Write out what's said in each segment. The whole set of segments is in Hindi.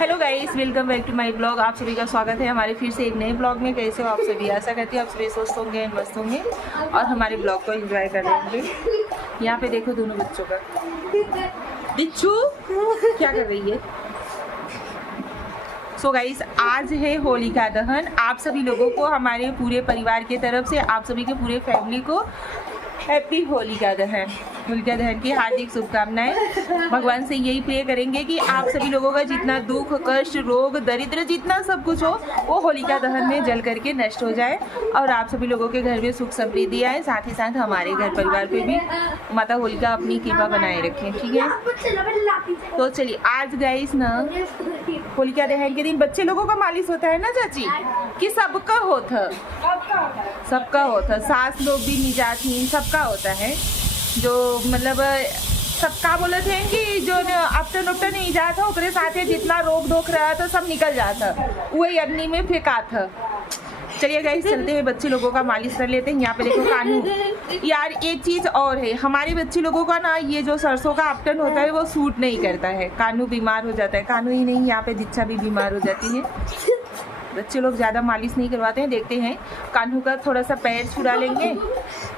Hello guys, welcome back to my blog. आप सभी का स्वागत है हमारे फिर से एक नए ब्लॉग में। कैसे हो आप सभी? आशा करती हूँ आप सभी स्वस्थ होंगे, मस्त होंगे और हमारे ब्लॉग को एंजॉय कर रहे होंगे। यहाँ पे देखो दोनों बच्चों का। बिच्छू क्या कर रही है? सो गाइस, आज है होलिका दहन। आप सभी लोगों को, हमारे पूरे परिवार की तरफ से, आप सभी के पूरे फैमिली को हैप्पी होलिका दहन। होलिका दहन की हार्दिक शुभकामनाएं। भगवान से यही प्रे करेंगे कि आप सभी लोगों का जितना दुख, कष्ट, रोग, दरिद्र, जितना सब कुछ हो वो होलिका दहन में जल करके नष्ट हो जाए और आप सभी लोगों के घर में सुख समृद्धि आए। साथ ही साथ हमारे घर परिवार पे भी माता होलिका अपनी कृपा बनाए रखें। ठीक है, तो चलिए आज गाइस ना होलिका दहन के दिन बच्चे लोगों का मालिश होता है ना चाची? कि सबका होता? सबका होता। सास लोग भी निजात सबका होता है। जो मतलब सबका बोले थे कि जो अपटन उपटन नहीं जाता ओकरे साथे जितना रोक ढोक रहा था सब निकल जाता, वही अग्नि में फेंका था। चलिए गाइस चलते हैं, बच्चे लोगों का मालिश कर लेते हैं। यहाँ पे देखो कानू। यार एक चीज और है, हमारे बच्चे लोगों का ना ये जो सरसों का अपटन होता है वो सूट नहीं करता है। कानू बीमार हो जाता है। कानू ही नहीं, यहाँ पे दीक्षा भी बीमार हो जाती है। बच्चे लोग ज़्यादा मालिश नहीं करवाते हैं। देखते हैं कान्हू का थोड़ा सा पैर छुड़ा लेंगे।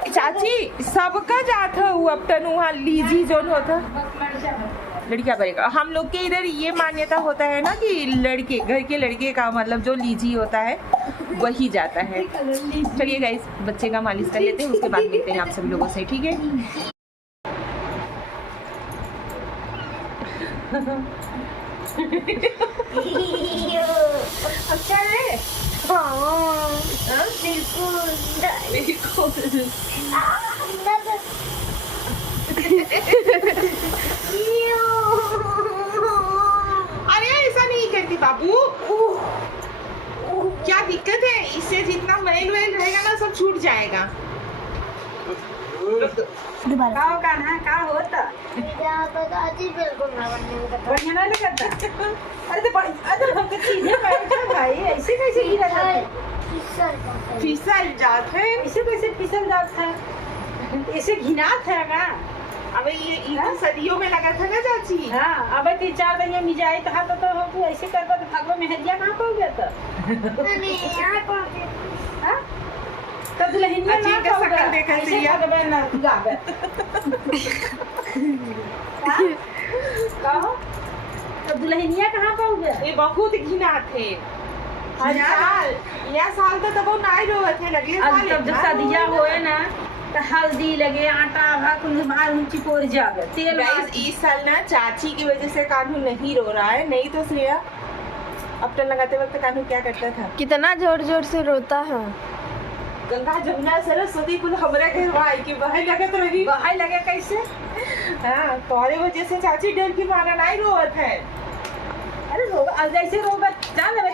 चाची सबका जात है वो अपटन, वहाँ लीजी जोन होता लड़कियाँ करेगा। हम लोग के इधर ये मान्यता होता है ना कि लड़के, घर के लड़के का मतलब जो लीजी होता है वही जाता है। चलिए गाइस बच्चे का मालिश कर लेते हैं, उसके बाद मिलते हैं आप सभी लोगों से। ठीक है, अच्छा है। अरे ऐसा नहीं करती बाबू, क्या दिक्कत है? इससे जितना मैल वैल रहेगा ना सब छूट जाएगा। का होता बिल्कुल बढ़िया ना लगता। अरे तो हमको चीजें बैठा भाई, ऐसे कैसे गिरा है? फिसल जात है। इसे कैसे फिसल जात है? इसे घिनात है का? अबे ये सदियों में लगा था ना चाची। हाँ, अबे 3-4 दिन में मिजाई तो हाथ तो हो तू ऐसे करता तो भागवा में हरिया कहाँ पहुँच जाता? नहीं यहाँ पहुँचे। हाँ? तब दुल्हनिया ना पहुँच देखा सिया के ना जावे। कहो तब दुल्हनिया कहाँ पहुँच गया? ये बहुत घिनात है। यह साल तो तब वो नाई रोवत है लगे साल। जब शादियाँ होए ना तो हल्दी लगे, आटा भा कुल बाल नीचे पोर जावे तेल। गाइस इस साल ना चाची की वजह से कान्हू नहीं रो रहा है, नहीं तो श्रेया अपटन लगाते वक्त कान्हू क्या करता था? कितना जोर जोर से रोता है। गंगा जमुना सरस्वती कुल हमरा के भाई की बहाई लगत रही। बहाई लगे कैसे? हाँ, तुम्हारे वजह से चाची डर की मारा नहीं रोवत है। अरे रोगा जैसे रोगा जान ले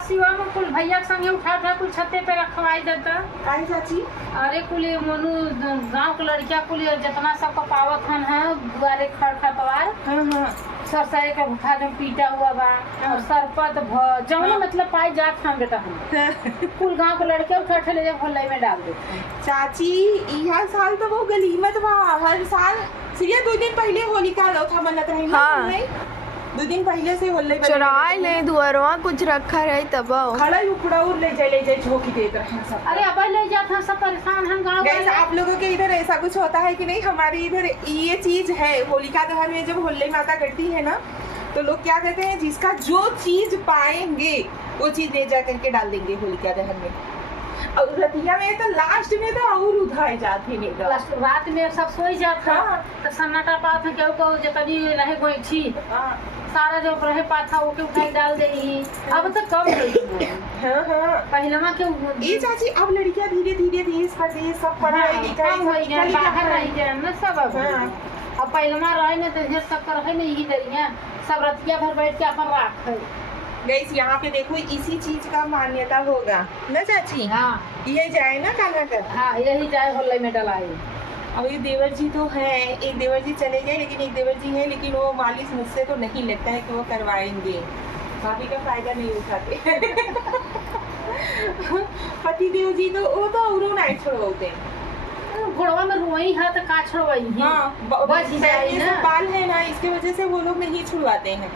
सिवा में कुल भैया के संगे उठा कुल छत्ते पे रखवाई देता। काहे चाची? अरे कुल मनु गांव के लड़कियां कुल जितना सबका पावत हन है दुआरे खड़खड़वार। हां सरसाए का भूखा जो पीटा हुआ बा और सरपत जौन मतलब पाई जात हम बेटा हम कुल गांव के लड़के उठा ले जा भलाई में डाल दे। चाची यह साल तो वो गलीमत बा। हर साल सिया 2 दिन पहले होलिका था मनत रही। हां 2 दिन पहले से होले चुराए ले दुआरवा कुछ रखा रहे तब खड़ा उखड़ा और ले जाए झोंकी देते रहे सब। अरे अब ले जाते हैं सब परेशान हम गांव में। आप लोगों के इधर ऐसा कुछ होता है कि नहीं? हमारे इधर ये चीज है, होलिका दहन में जब होली माता करती है ना तो लोग क्या कहते हैं, जिसका जो चीज पाएंगे वो चीज ले जा करके डाल देंगे होलिका दहन में। और रतिया में तो लास्ट में तो और उधाए जाते नहीं तो लास्ट रात में सब सोई जाता। हाँ। तो सन्नाटा पात है केहू को जतनी रहे कोई छी। हां सारा जो रहे पाथा ओके उठाई डाल देही। अब तो कब होई? हां पहलमा के ये चाची अब लड़कियां धीरे-धीरे देश परदेश सब पढ़ाई लिखाई होई गया, बाहर रही जाए ना सब। अब पहलमा रहे ना तो ढेर सब कर है नहीं दरिया सब रतिया भर बैठ के अपन राख है। गाइस यहाँ पे देखो इसी चीज का मान्यता होगा ना चाची? हाँ ये जाए ना कान्हा का। हाँ यही जाए होली में डलाए। अब ये देवर जी तो है, एक देवर जी चले गए लेकिन एक देवर जी है, लेकिन वो मालिश मुझसे तो नहीं लगता है कि वो करवाएंगे। भाभी का फायदा नहीं उठाते। पति देव जी तो वो तो और नहीं छोड़ते। घोड़वा में रुई है तो का छुड़वाई। हाँ बाल है ना, इसके वजह से वो लोग नहीं छुड़वाते हैं।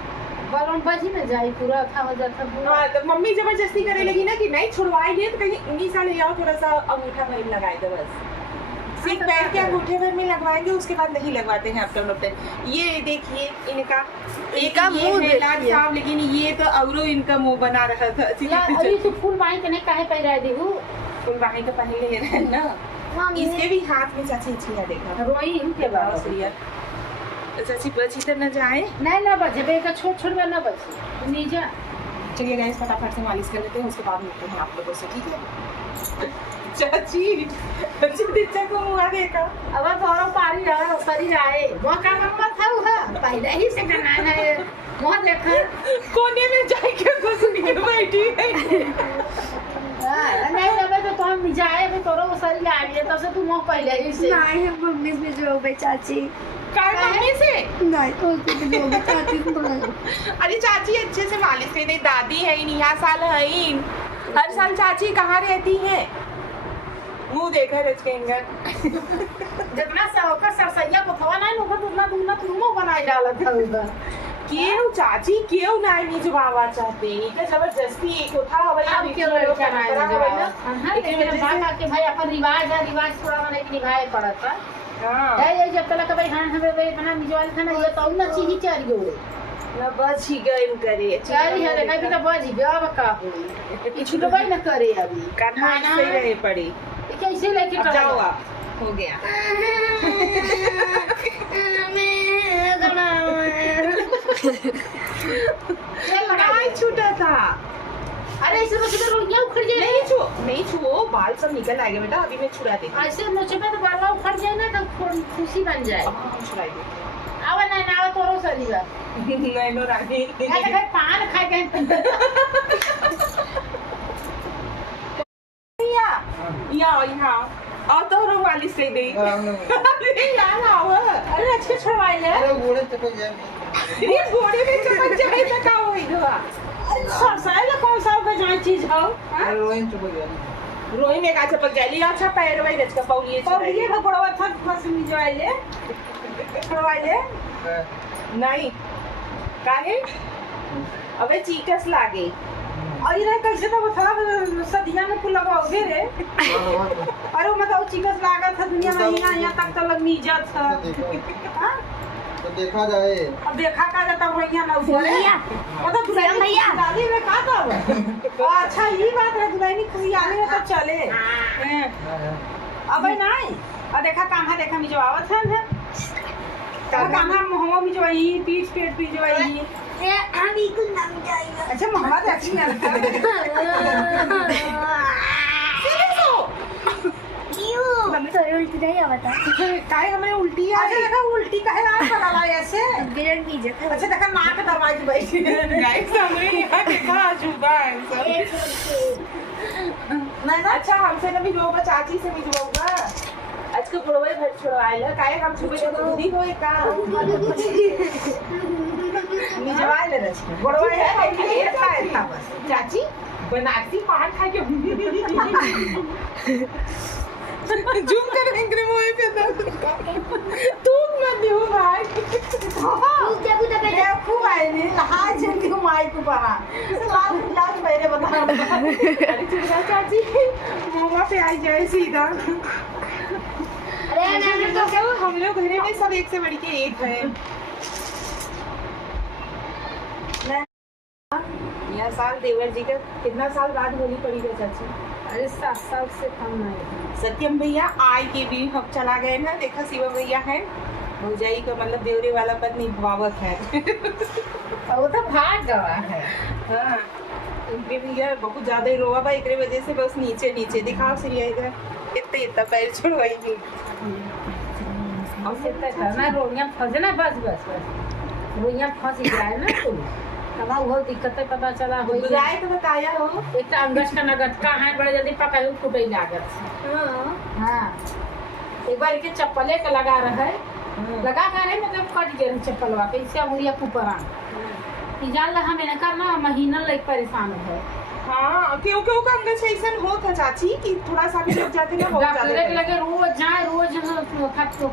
बलून बजी में जाई पूरा था हो जाता पूरा। हाँ, तो मम्मी जबरदस्ती करे लगी ना कि नहीं छुड़वाएंगे तो कहीं उन्हीं साल ले आओ, थोड़ा सा अंगूठा भर लगाए दो बस। सिर्फ पैर के अंगूठे भर में लगवाएंगे, उसके बाद नहीं लगवाते हैं अब तो। ये देखिए इनका इनका मुंह है लाल देखिए। साहब, लेकिन ये तो औरो इनका मुंह बना रहा था। यार अभी तो फूल माई के नहीं काहे पहिरा देहू फुल बाही का पहले ले रहे ना, इसके भी हाथ में चाची छिया देखा रोई के बहुत बाद सुरिया। तो चाची बची तो न जाए। नहीं ना बजे बेका छोट छोट ना बजे नीजा। चलिए गाइस फटाफट से मालिश कर लेते हैं, उसके बाद मिलते हैं आप लोगों से, ठीक है। चाची बच्चा को मुआ देखा। अब तोरो पारी रहा सरी रहे वो का नंबर था वो पहले ही से करना है वो देखा कोने में जाके घुस के बैठी है। नहीं अबे तो तुम जाए अबे तोरो वो सरी आ रही है तब से तुम पहले ही से नहीं है मम्मी से जो बे चाची काय मम्मी से नहीं तो जो बे चाची को बोला। अरे चाची अच्छे से मालिश कर दे, दादी है यहाँ साल है इन। हर साल चाची कहाँ रहती है, मुंह देखा रच के इंगर। जितना सौका सरसैया को थवा नहीं लोग उतना दूना तुमो बनाई डाला था उधर क्यों चाची क्यों ना निजवावा चाहते हैं, इतना जबरदस्ती एक उठा हवा अब क्यों लड़का नहीं जवाब लेकिन बात आके भाई अपन रिवाज है, रिवाज थोड़ा मने कि निभाए पड़ता है। ये जब तक भाई हां हमें भाई बना निजवाल था ना ये तो ना चीज ही चारी हो ना बच ही गए करे चारी है नहीं भी तो बज गया अब का होई कि छुटबे न करे अभी कान्हा सही रहे पड़ी। कैसे लेके अब जाओ आप, हो गया। चल लगाई छूटा था। अरे इसे बस इधर रोइया उखड़ जाए नहीं छुओ, बाल सब निकल आएंगे बेटा, अभी मैं छुड़ा देती हूँ। ऐसे नोचे पे तो बाल उखड़ जाए ना तो खुशी बन जाए। अब हम छुड़ा देते आवा ना ना तोरो सरीगा हैं। नहीं नो रानी अरे भाई पान खा के यहाँ और तो रो मालिश कर दे। अरे यार आओ, अरे अच्छे छुड़वाई ले ये घोड़े में चमक जाए तो का होई धवा। सरसाई ला कौन सा का जो चीज हो रोई में का चपक जाए, अच्छा पैर वही रच का पौलिए पौलिए भगोड़वा था बस निजवाई ले छुड़वाई ले नहीं काहे अबे चीकस लागे। और ये कैसे तो थोड़ा सदिया में फूल लगाओगे रे अरे मतलब चिकस लागा था दुनिया में यहाँ तक तो लग इज्जत था तो देखा जाए। अब देखा का जाता भैया ना भैया मतलब दुल्हन भैया दादी में का तो अच्छा ये बात है दुल्हनी खुशी आने में तो चले अबे नहीं और देखा कान्हा देखा मिजवावत है कान्हा मोहम्मद मिजवाई पीठ पेट पिजवाई अभी कुछ नाम जाएगा। अच्छा मोहम्मद अच्छी लगता क्यों मम्मी तो उल्टी नहीं आवता काहे हमें उल्टी आ अच्छा देखा उल्टी काहे आ पड़ा ऐसे बिरन की जगह अच्छा देखा नाक दरवाजे बैठी गाइस हमने यहाँ देखा अजूबा है सब। नहीं ना अच्छा हमसे ना भी रोगा, चाची से भी रोगा। आज को पुरवे घर छोड़वाइला काहे हम सुबह जब दूधी होए का निजवाई ले रही गोड़वा है कि ये खाए था बस चाची बनारसी पान खा के जूम कर इंग्रे मोए पे तू मत दियो भाई जब तक मैं खूब आए ने हां जल्दी को माई को परा लाल लाल मेरे बता अरे चिड़ा चाची मामा पे आई जाए सीधा। अरे मैंने तो क्या हम लोग घरे में सब एक से बढ़ के एक है। यह साल देवर जी का कितना साल बाद होली पड़ी है चाची? अरे 7 साल से कम नहीं सत्यम भैया आय के भी हम चला गए ना, देखा शिव भैया है भौजाई का मतलब देवरे वाला पत्नी भावक है। वो तो भाग गवा है हाँ इनके भैया बहुत ज्यादा ही रोवा भाई, एक वजह से बस नीचे नीचे दिखाओ सीरिया इधर इतने इतना पैर छुड़वाई हमसे तक ना रोइया फंसना बस बस रोइया फंस जाए ना तुम तब वो दिक्कत पता चला हो बुलाए तो बताया हो। एक तो अंगच का नगद का है बड़े जल्दी पकाई फुटे लागत हाँ एक बार के चप्पले का लगा रहा है लगा कर मतलब कट गया चप्पलवा पे इससे उंगलियां ऊपर आ जान ला हमें न करना महीना लग परेशान है। हाँ क्यों क्यों का अंगच ऐसा हो था चाची कि थोड़ा सा भी लग जाते ना बहुत डॉक्टर ज्यादा के लगे रोज जाए रोज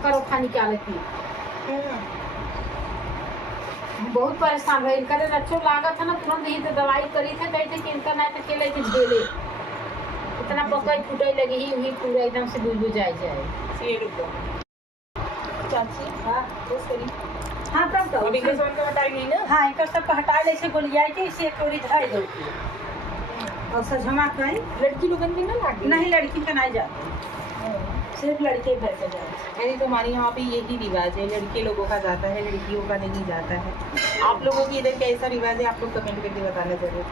करो खा निकाले की बहुत परेशान भइल करे रच्चो लागत है ना तुरंत ही तो दवाई करी थे कहते कि इनका ना तो केले के झेले इतना पकड़ फूटे लगी ही पूरा एकदम से बुझ जाए ये रुको चाची हाँ बस करी हाँ तब तो अभी के सोन का हटाएगी ना हाँ इनका सब हटा ले से गोलियाई के इसे तोड़ी धाई दो और सजमा कहीं लड़की लोगन की ना लागी नहीं लड़की का नहीं जाती सिर्फ लड़के घर से जाते अरे तो हमारे यहाँ पे यही रिवाज है, लड़के लोगों का जाता है, लड़कियों का नहीं जाता है। आप लोगों की इधर कैसा रिवाज है आप लोग कमेंट करके बताना जरूर।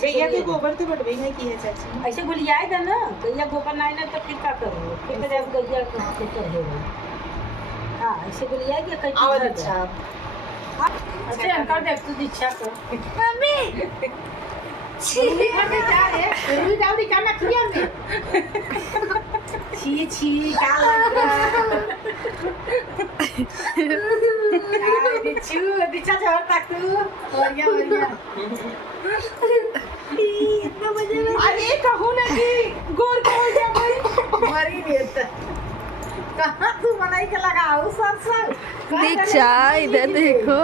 गैया के गोबर तो बटवे है की है चाची, ऐसे गोलियाई था ना गैया गोबर नहीं ना तो फिर क्या करोगे फिर तो जब गैया के चढ़ेगा हाँ ऐसे गोलियाई के कहीं और अच्छा अच्छा अंकल देख तू इच्छा कर मम्मी जाओ दिखा ना खिया में छी छी क्या लग रहा है बिच्छू बिच्छा छोड़ तक तू बढ़िया बढ़िया इतना मजा में अरे कहूँ ना कि गोर को हो गया भाई मरी रेत कहाँ तू बनाई के लगाओ सर दीक्षा इधर देखो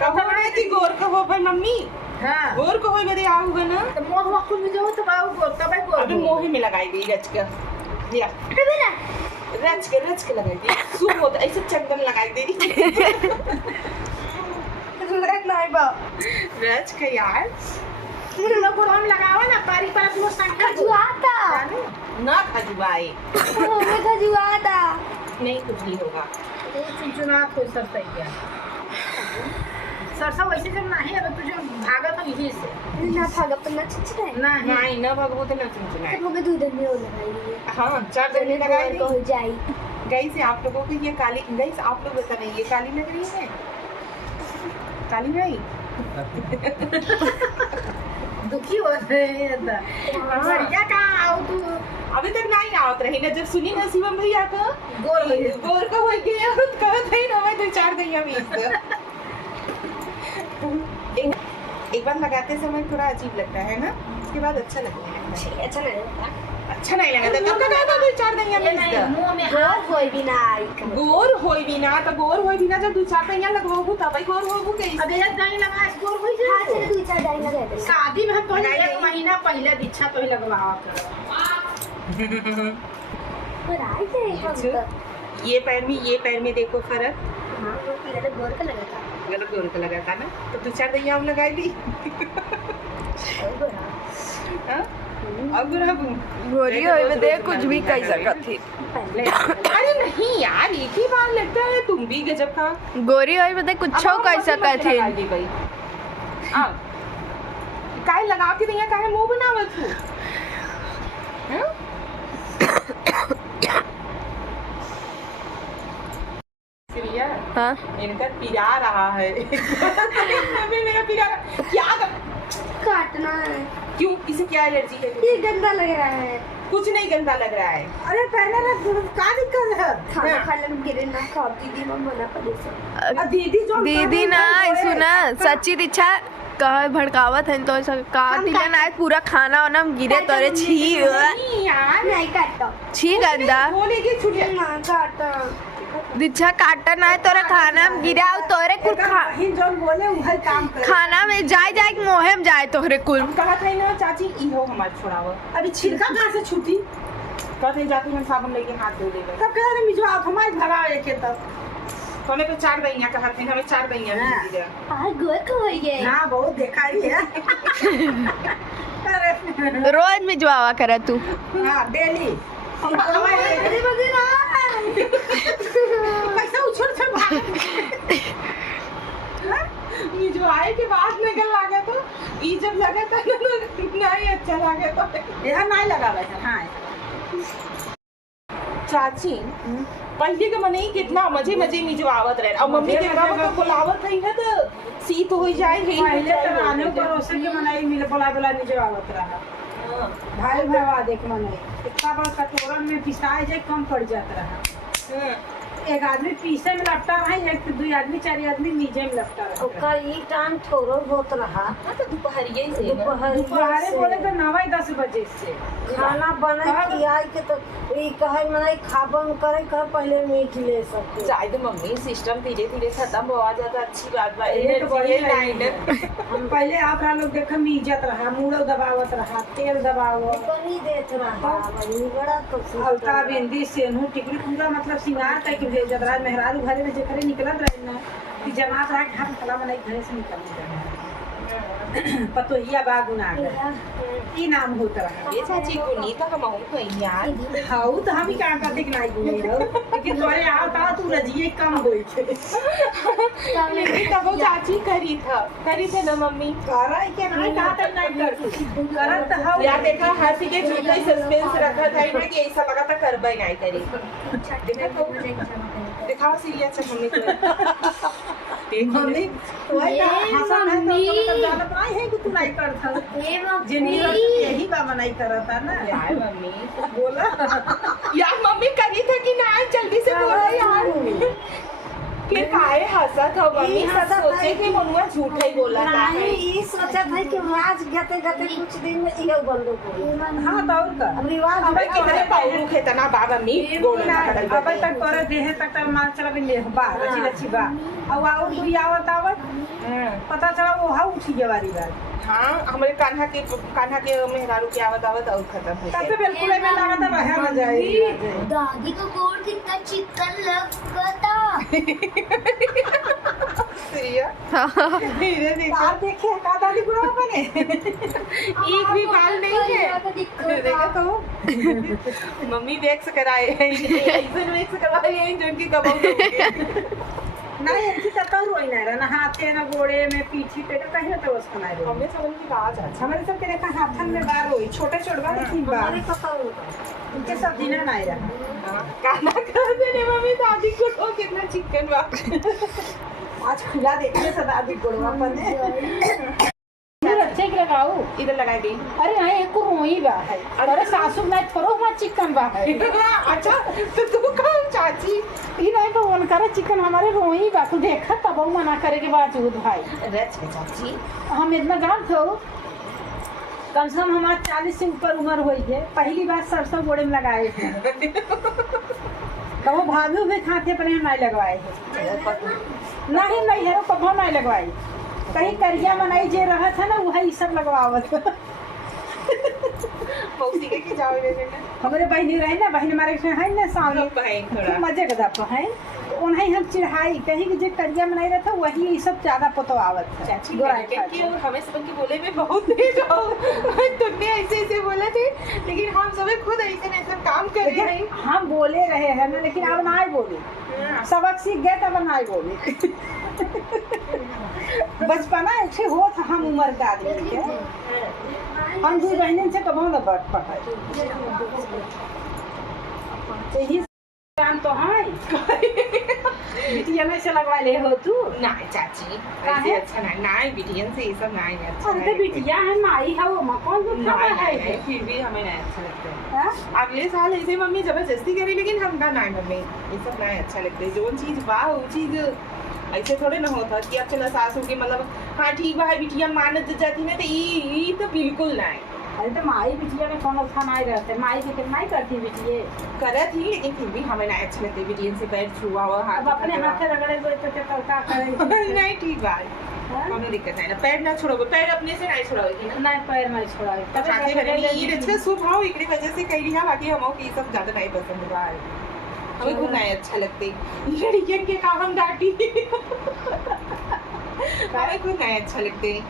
कहूँ ना कि गोर को हो भाई मम्मी हाँ गोर को हो बदे आऊगा ना तो मोह वकुल में जाओ तो बाबू गोर तब आई गोर अभी मोही में लगाई गई रच कर या रच के लगाई दी सूप होता ऐसे चंदन लगाई दे नहीं बाप रच के यार लोग गोर हम लगाओ ना पारी पर अपनो संख्या खजुआता ना खजुआए हमें खजुआता नहीं कुछ नहीं होगा चुनाव कोई सरसई क्या सरसा वैसे जब नहीं है तो तुझे भागा तो यही से ना भागा पर ना चिचिरा है नहीं नहीं ना भगवो तो ना चुनचुनाए तब हमें दूध में वो लगाई है हाँ 4 दिन लगाई को हो जाए गई से आप लोगों को ये काली गई से आप लोग बता नहीं ये काली लग रही है काली नहीं दुखी हो रहे हैं बढ़िया कहाँ आओ तू अभी तक नहीं आवत रही ना जब सुनी ना शिवम भैया का गोर का हो गया कहत है ना मैं 2-4 दैया में एक बार लगाते समय थोड़ा अजीब लगता है ना उसके बाद अच्छा लगता है अच्छा नहीं लगता अच्छा नहीं लगा तब तो कहता 2-4 दैया में मुंह में गोर होई भी ना आई गोर होई भी ना तो गोर होई भी ना जब 2-4 दैया लगवाओ तब गोर होबू कैसे अब एक दाई लगा इस गोर हो हां चले दूध चार डाई लगा दे शादी में हम पहले 1 महीना पहले दीक्षा तो ही लगवावा कर पर आई थे हम तो ये पैर में देखो फर्क हां वो पहले तो गोर का लगा था गलत गोर का लगा था ना तो 2-4 दैया हम लगाई दी और गोरा हाँ अब अब गोरी होई में देख कुछ भी कह सकत थी अरे नहीं यार एक ही बार लगता है तुम भी गजब का गोरी होई में देख कुछ कह सकत थी काय लगा के दिया काहे मुंह बनावत हूँ हाँ इनका पिरा रहा है मेरा पिरा क्या काटना है क्यों इसे क्या एलर्जी है ये गंदा लग रहा है कुछ नहीं गंदा लग रहा है अरे पहले ना का दिक्कत है खाना खाने में गिरे ना खाओ दीदी मम्मा ना पड़े से दीदी जो दीदी ना सुना सच्ची दीक्षा कहे भड़कावत है तो ऐसा काट दिया ना पूरा खाना वाना में गिरे तोरे छी नहीं यार नहीं काटता छी गंदा बोलेगी छुट्टी ना काटता दीक्षा काटा ना है तोरे खाना में गिरा तोरे कुल बहन जो बोले वही काम कर खाना में जाए मोहे में जाए तोहरे कुल हम कहा था ना चाची इहो हमार छोड़ाव अभी छिलका कहाँ से छूटी कहते जाते हम साबुन लेके हाथ धो देंगे तब कह रहे मिजवा हमारे भगा के तब हमें तो 4 दैया कहा थे हमें 4 दैया हाँ। दे दिया आज गोर को हो गए ना बहुत देखा ही है अरे रोज में जवावा करा तू हाँ डेली अरे बगे ना पैसा उछल छल ये जो आए के बाद में गल लगा तो ये जब लगा था ना तो नहीं अच्छा लगा तो यह नहीं लगा वैसे हाँ चाची पहले के मने कितना मजे मजे में जो आवत रहे अब मम्मी के घर तो बुलावत रही है तो सीत हो जाए है पहले तो आने पर रोशन के मनाई मिले बोला नहीं आवत रहा भाई भैया देख मनाई इतना बड़ा कटोरन में पिसाए जाए कम पड़ जाता रहा एक आदमी पीछे में लपटा रहा है, एक दो आदमी चार आदमी नीचे में लपटा रहा है। ओकर ई टाइम थोड़ो बहुत रहा हाँ तो दोपहरिये से ना। दोपहरे बोले तो 9-10 बजे से खाना बना खियाई के तो ई कहे मने खाबन करे कहे पहले मीट ले सकते। शायद मम्मी सिस्टम धीरे धीरे खत्म हो जाता, अच्छी बात बा। ये तो बड़ी एनर्जी लाइन हम पहले आप लोग देखो इज्जत रहा, मुड़ो दबावत रहा, तेल दबावो, बनी देत रहा बनी बड़ा तो अलता बिंदी सेनू टिकली पूरा मतलब सिंगार तक भेजत रहा। मेहरारू घरे में जेकरे निकलत रहे ना कि जमात रहा घर फला मने घरे से निकल पतोहिया बागुना गए ई नाम होता रहा। ये चाची को नहीं था हम को यार। हाउ तो हम ही का करते कि नहीं गुनी हो, लेकिन तोरे आवता तू रजिए कम होई थे। लेकिन तब वो चाची करी थे ना मम्मी। करा के नहीं कहा तक नहीं करती करत हाउ या देखा हर चीज के झूठा ही सस्पेंस रखा था ना कि ऐसा लगा था करबे नहीं करी। दिखाओ सीरियस से मम्मी को। मम्मी वही हसन है तो जानत नहीं है कि तू नहीं करता जिंदगी यही बा नहीं करता ना यार मम्मी बोला यार मम्मी करी था कि ना जल्दी से बोलो यार। फिर काहे हंसा था मम्मी, सब सोचे कि मनुआ झूठा ही बोला था। नहीं ई सोचा था कि राज गते गते कुछ दिन में इहो बंद हो। हां तो और का अब रिवाज अब कितने पाउरू खेतना बा मम्मी गोल ना खड़ल अब तक करे देह तक तो मार चला भी ले बा रची रची बा अब आओ दूरी आवत पता चला वो हाउ उठी गवारी बात। हाँ हमारे कान्हा के मेहरारू की आवत और खत्म हो तब गया। तो बिल्कुल में लगा था रह ना जाए। दादी को गोड़ कितना चिकन लगता। धीरे देखो आप देखिए का दादी बुरा बने एक भी बाल नहीं है। देखा तो मम्मी वैक्स कराए हैं, ऐसे वैक्स करवाए हैं जो इनकी कबाऊ नहीं ऐसी करता रोई ना रहना हाथे ना गोड़े में पीठी पे कहीं ना तो उसका नहीं रोई। मम्मी समझ की बात है। हमारे सब के देखा हाथन में बार रोई छोटे छोटे बार की बार हमारे पता उनके सब दिना नहीं रहा। काना कर देने मम्मी दादी को तो कितना चिकन बा। आज खुला देखने से दादी गोड़वा पर अच्छे के लगाओ। इधर लगाई दी। अरे नहीं एक को रोई बा है, अरे सासू नहीं थोड़ो वहाँ चिकन बा है। अच्छा तो तू कौन चाची? ई नहीं तो वन करे चिकन हमारे रोई बा, तू देखा तब मना करे के बावजूद भाई रच के चाची हम इतना जानते हो। कम से कम हमारा 40 से ऊपर उम्र हुई है। पहली बार सरसों गोड़े में लगाए थे कब भाभी भी खाते पर हम नहीं लगवाए थे। नहीं है कभी नहीं लगवाई। कहीं करिया मनाई जे रहा था ना वही सब लगवावत। मौसी के जाओ लेने हमारे बहनी रहे ना बहन हमारे है ना सामने बहन खूब थोड़ा मजे का दाप है उन्हें हम चिढ़ाई कहीं कि जो करिया मनाई रहा था वही ये सब ज्यादा पतवावत था। चाची गोराई लड़के खा की के। और हमें सबके बोले में बहुत तेज हो। तुमने ऐसे बोले थे लेकिन हम सब खुद ऐसे काम कर रहे हैं। लेकिन हम बोले रहे हैं ना लेकिन अब ना बोले सबक सीख गए तब ना बोले। बचपना ऐसे हो था हम उम्र के आदमी के हम दू बहन से कब ना बढ़ पड़ा यही काम तो है। बिटिया में से लगवा ले हो तू नहीं चाची काहे? ऐसे अच्छा नहीं बिटियन से ये सब नहीं अच्छा अरे बिटिया है माई है वो कौन सा खाना है नहीं फिर भी हमें नहीं अच्छा लगता है। हाँ? अगले साल ऐसे मम्मी जबरदस्ती करी लेकिन हम का नहीं मम्मी ये सब नहीं अच्छा लगता है। जो चीज बा वो चीज ऐसे थोड़े ना होता कि अब चला सासू की मतलब हाँ ठीक बा है बिटिया मानत जाती ना तो ये तो बिल्कुल नहीं अरे तो माई बिटिया में कौन खाना ही रहते माई की कितना ही करती बिटिया करत ही लेकिन फिर भी हमें नहीं अच्छे लगते बिटियन से पैर छुआ हुआ अब अपने हाथ से रगड़े गए तो क्या करे। नहीं ठीक बा हमें दिक्कत है ना पैर ना छोड़ोगे पैर अपने से नहीं छोड़ोगे ना नहीं पैर में छोड़ा चाहते बने ये अच्छा स्वभाव इकड़ी वजह से कह रही है बाकी हमों की सब ज्यादा नहीं पसंद बा हमें खुद नहीं अच्छा लगते लड़कियन के काम हम डांटी हमें खुद नहीं अच्छा लगते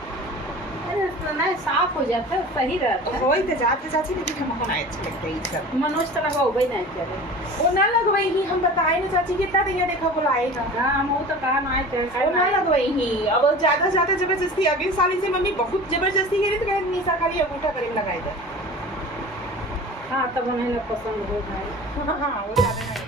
नहीं साफ हो जाता है सही रहता है। वही तो जाते चाची लेकिन हमको नहीं अच्छा लगता ये सब मनोज तो लगा ही नहीं करे वो ना लगवाई ही हम बताए ना चाची कितना दिया देखा बुलाएगा हाँ हम वो तो कहा ना वो ना लगवाई ही अब ज्यादा जबरदस्ती अगले साल से मम्मी बहुत जबरदस्ती करी तो कहते निशा खाली अंगूठा करे लगाए थे। हाँ तब उन्हें ना पसंद हो जाए। हाँ वो ज्यादा नहीं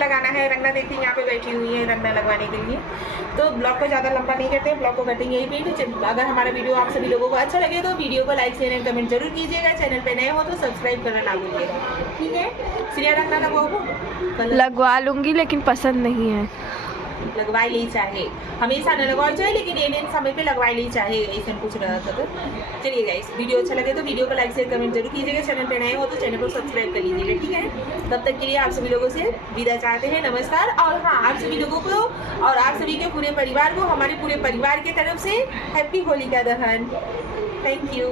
लगाना है। रंगना देखिए यहाँ पे बैठी हुई है रंगना लगवाने के लिए। तो ब्लॉग को ज़्यादा लंबा नहीं करते, ब्लॉग को कटेंगे यही पे। तो अगर हमारा वीडियो आप सभी लोगों को अच्छा लगे तो वीडियो को लाइक शेयर एंड कमेंट जरूर कीजिएगा। चैनल पे नए हो तो सब्सक्राइब करना ना भूलिएगा, ठीक है। श्रेया रंगना लगवाओ, लगवा लूंगी लेकिन पसंद नहीं है। लगवाई ली चाहे, हमेशा न लगवाई चाहे लेकिन इन समय पे लगवाई ली चाहे, ऐसा कुछ रहा था। तो चलिए गाइस, वीडियो अच्छा लगे तो वीडियो को लाइक शेयर कमेंट जरूर कीजिएगा। चैनल पे नए हो तो चैनल को सब्सक्राइब कर लीजिएगा, ठीक है। तब तक के लिए आप सभी लोगों से विदा चाहते हैं, नमस्कार। और हाँ, आप सभी लोगों को और आप सभी के पूरे परिवार को हमारे पूरे परिवार की तरफ से हैप्पी होलिका दहन। Thank you.